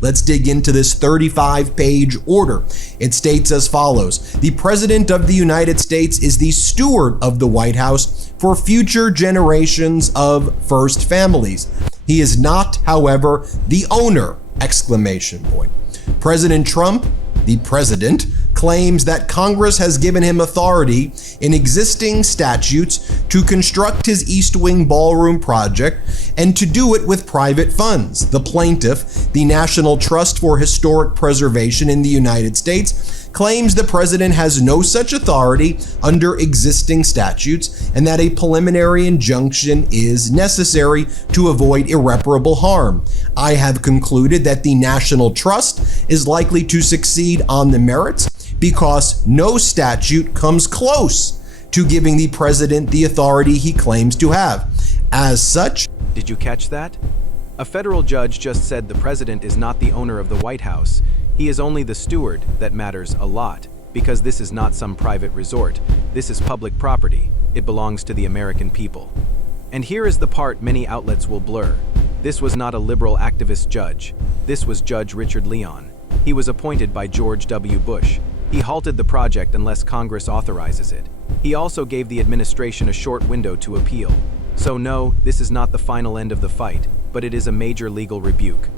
Let's dig into this 35-page order. It states as follows: the President of the United States is the steward of the White House for future generations of first families. He is not, however, the owner! Exclamation point. President Trump, the president, claims that Congress has given him authority in existing statutes to construct his East Wing Ballroom project and to do it with private funds. The plaintiff, the National Trust for Historic Preservation in the United States, claims the president has no such authority under existing statutes and that a preliminary injunction is necessary to avoid irreparable harm. I have concluded that the National Trust is likely to succeed on the merits because no statute comes close to giving the president the authority he claims to have. As such, did you catch that? A federal judge just said the president is not the owner of the White House. He is only the steward. That matters a lot, because this is not some private resort. This is public property. It belongs to the American people. And here is the part many outlets will blur. This was not a liberal activist judge. This was Judge Richard Leon. He was appointed by George W. Bush. He halted the project unless Congress authorizes it. He also gave the administration a short window to appeal. So no, this is not the final end of the fight, but it is a major legal rebuke.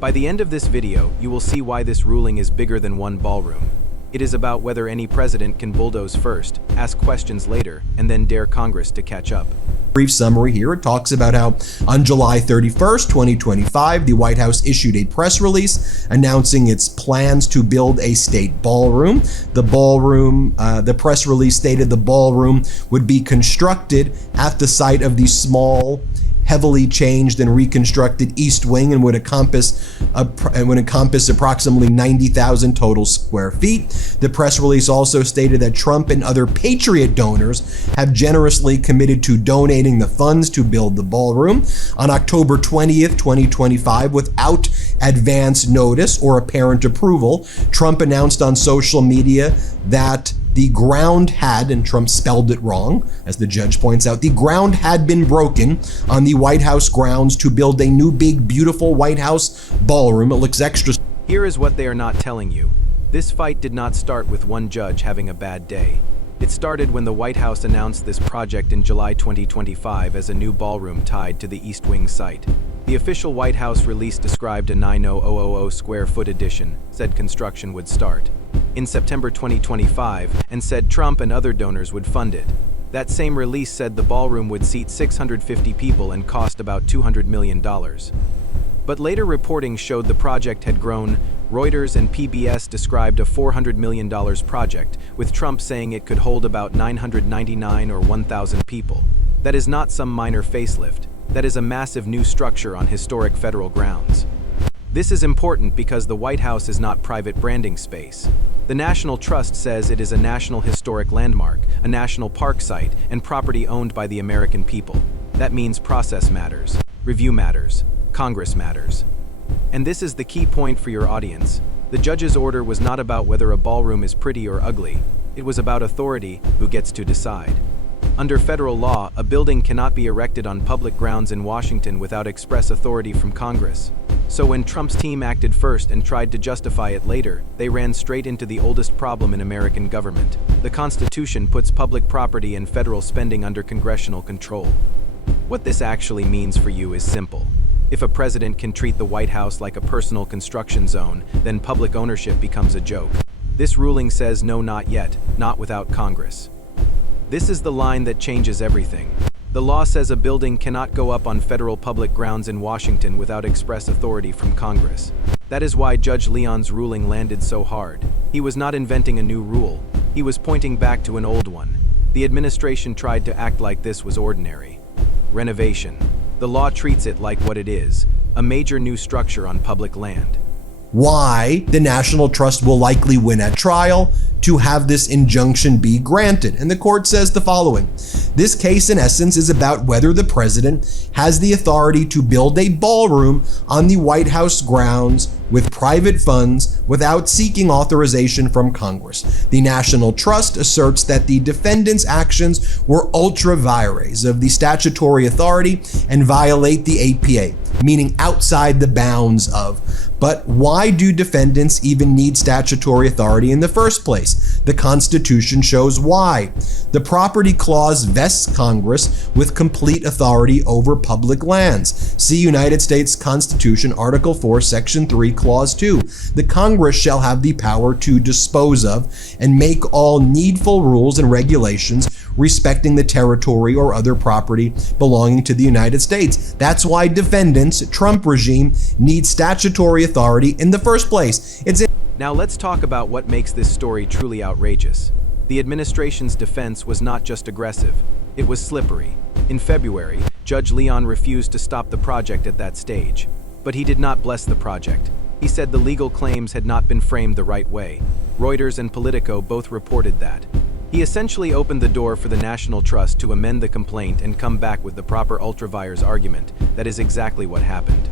By the end of this video, you will see why this ruling is bigger than one ballroom. It is about whether any president can bulldoze first, ask questions later, and then dare Congress to catch up. Brief summary here. It talks about how on July 31st, 2025, the White House issued a press release announcing its plans to build a state ballroom. The press release stated the ballroom would be constructed at the site of the small, heavily changed and reconstructed East Wing and would encompass approximately 90,000 total square feet. The press release also stated that Trump and other Patriot donors have generously committed to donating the funds to build the ballroom. On October 20th, 2025, without advance notice or apparent approval, Trump announced on social media that the ground had, and Trump spelled it wrong, as the judge points out, the ground had been broken on the White House grounds to build a new big beautiful White House ballroom. It looks extra. Here is what they are not telling you. This fight did not start with one judge having a bad day. It started when the White House announced this project in July 2025 as a new ballroom tied to the East Wing site. The official White House release described a 90000 square foot addition, said construction would start in September 2025, and said Trump and other donors would fund it. That same release said the ballroom would seat 650 people and cost about $200 million. But later reporting showed the project had grown. Reuters and PBS described a $400 million project, with Trump saying it could hold about 999 or 1,000 people. That is not some minor facelift. That is a massive new structure on historic federal grounds. This is important because the White House is not private branding space. The National Trust says it is a national historic landmark, a national park site, and property owned by the American people. That means process matters, review matters, Congress matters. And this is the key point for your audience. The judge's order was not about whether a ballroom is pretty or ugly. It was about authority, who gets to decide. Under federal law, a building cannot be erected on public grounds in Washington without express authority from Congress. So when Trump's team acted first and tried to justify it later, they ran straight into the oldest problem in American government. The Constitution puts public property and federal spending under congressional control. What this actually means for you is simple. If a president can treat the White House like a personal construction zone, then public ownership becomes a joke. This ruling says no, not yet, not without Congress. This is the line that changes everything. The law says a building cannot go up on federal public grounds in Washington without express authority from Congress. That is why Judge Leon's ruling landed so hard. He was not inventing a new rule. He was pointing back to an old one. The administration tried to act like this was ordinary. Renovation. The law treats it like what it is, a major new structure on public land. Why the National Trust will likely win at trial to have this injunction be granted. And the court says the following: this case in essence is about whether the president has the authority to build a ballroom on the White House grounds with private funds without seeking authorization from Congress. The National Trust asserts that the defendants' actions were ultra vires of the statutory authority and violate the APA, meaning outside the bounds of But why do defendants even need statutory authority in the first place? The Constitution shows why. The property clause vests Congress with complete authority over public lands. See United States Constitution, Article 4, Section 3, Clause 2. The Congress shall have the power to dispose of and make all needful rules and regulations respecting the territory or other property belonging to the United States. That's why defendants, Trump regime, need statutory authority in the first place. Now let's talk about what makes this story truly outrageous. The administration's defense was not just aggressive, it was slippery. In February, Judge Leon refused to stop the project at that stage. But he did not bless the project. He said the legal claims had not been framed the right way. Reuters and Politico both reported that. He essentially opened the door for the National Trust to amend the complaint and come back with the proper ultra-vires argument. That is exactly what happened.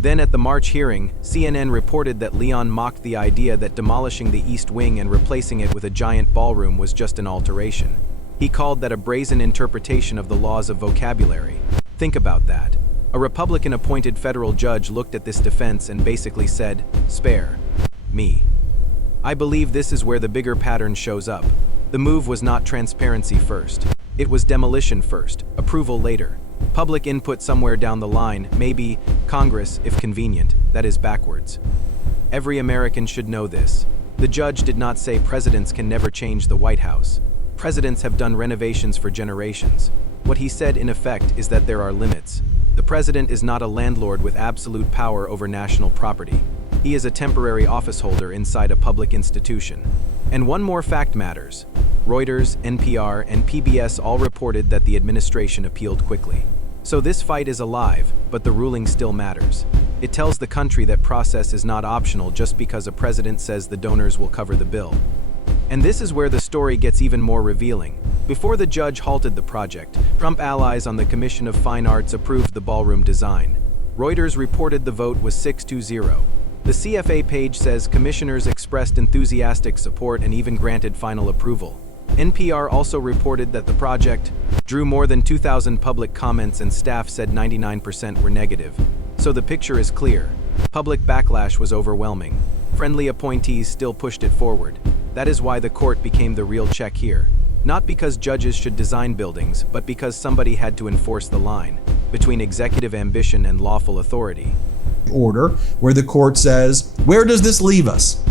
Then at the March hearing, CNN reported that Leon mocked the idea that demolishing the East Wing and replacing it with a giant ballroom was just an alteration. He called that a brazen interpretation of the laws of vocabulary. Think about that. A Republican-appointed federal judge looked at this defense and basically said, "Spare me." I believe this is where the bigger pattern shows up. The move was not transparency first. It was demolition first, approval later. Public input somewhere down the line, maybe Congress, if convenient. That is backwards. Every American should know this. The judge did not say presidents can never change the White House. Presidents have done renovations for generations. What he said, in effect, is that there are limits. The president is not a landlord with absolute power over national property. He is a temporary office holder inside a public institution. And one more fact matters. Reuters, NPR, and PBS all reported that the administration appealed quickly. So this fight is alive, but the ruling still matters. It tells the country that process is not optional just because a president says the donors will cover the bill. And this is where the story gets even more revealing. Before the judge halted the project, Trump allies on the Commission of Fine Arts approved the ballroom design. Reuters reported the vote was 6-0. The CFA page says commissioners expressed enthusiastic support and even granted final approval. NPR also reported that the project drew more than 2,000 public comments and staff said 99% were negative. So the picture is clear. Public backlash was overwhelming. Friendly appointees still pushed it forward. That is why the court became the real check here. Not because judges should design buildings, but because somebody had to enforce the line between executive ambition and lawful authority. Order where the court says, where does this leave us?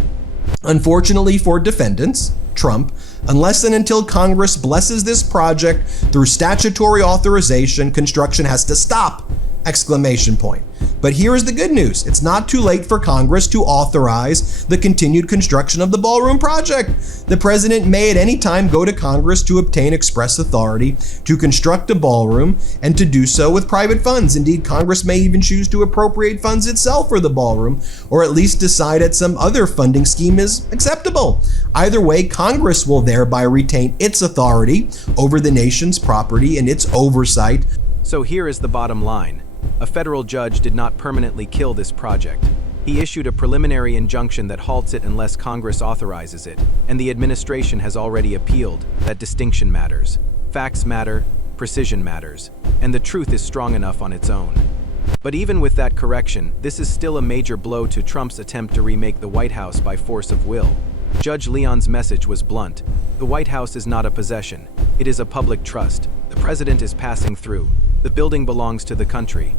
Unfortunately for defendants, Trump, unless and until Congress blesses this project through statutory authorization, construction has to stop! Exclamation point. But here is the good news. It's not too late for Congress to authorize the continued construction of the ballroom project. The president may at any time go to Congress to obtain express authority to construct a ballroom and to do so with private funds. Indeed, Congress may even choose to appropriate funds itself for the ballroom, or at least decide that some other funding scheme is acceptable. Either way, Congress will thereby retain its authority over the nation's property and its oversight. So here is the bottom line. A federal judge did not permanently kill this project. He issued a preliminary injunction that halts it unless Congress authorizes it, and the administration has already appealed. That distinction matters. Facts matter, precision matters, and the truth is strong enough on its own. But even with that correction, this is still a major blow to Trump's attempt to remake the White House by force of will. Judge Leon's message was blunt. The White House is not a possession. It is a public trust. The president is passing through. The building belongs to the country.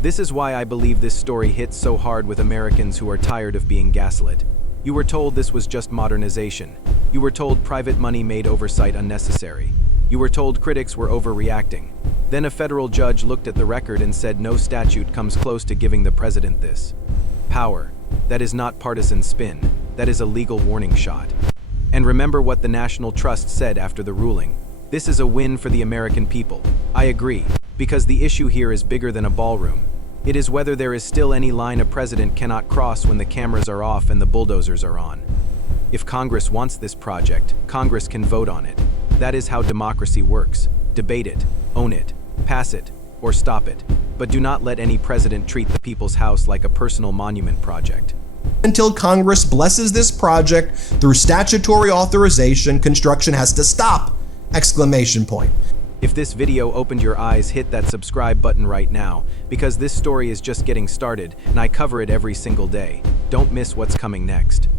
This is why I believe this story hits so hard with Americans who are tired of being gaslit. You were told this was just modernization. You were told private money made oversight unnecessary. You were told critics were overreacting. Then a federal judge looked at the record and said no statute comes close to giving the president this power. That is not partisan spin. That is a legal warning shot. And remember what the National Trust said after the ruling. This is a win for the American people. I agree, because the issue here is bigger than a ballroom. It is whether there is still any line a president cannot cross when the cameras are off and the bulldozers are on. If Congress wants this project, Congress can vote on it. That is how democracy works. Debate it, own it, pass it, or stop it. But do not let any president treat the people's house like a personal monument project. Until Congress blesses this project through statutory authorization, construction has to stop! Exclamation point. If this video opened your eyes, hit that subscribe button right now, because this story is just getting started and I cover it every single day. Don't miss what's coming next.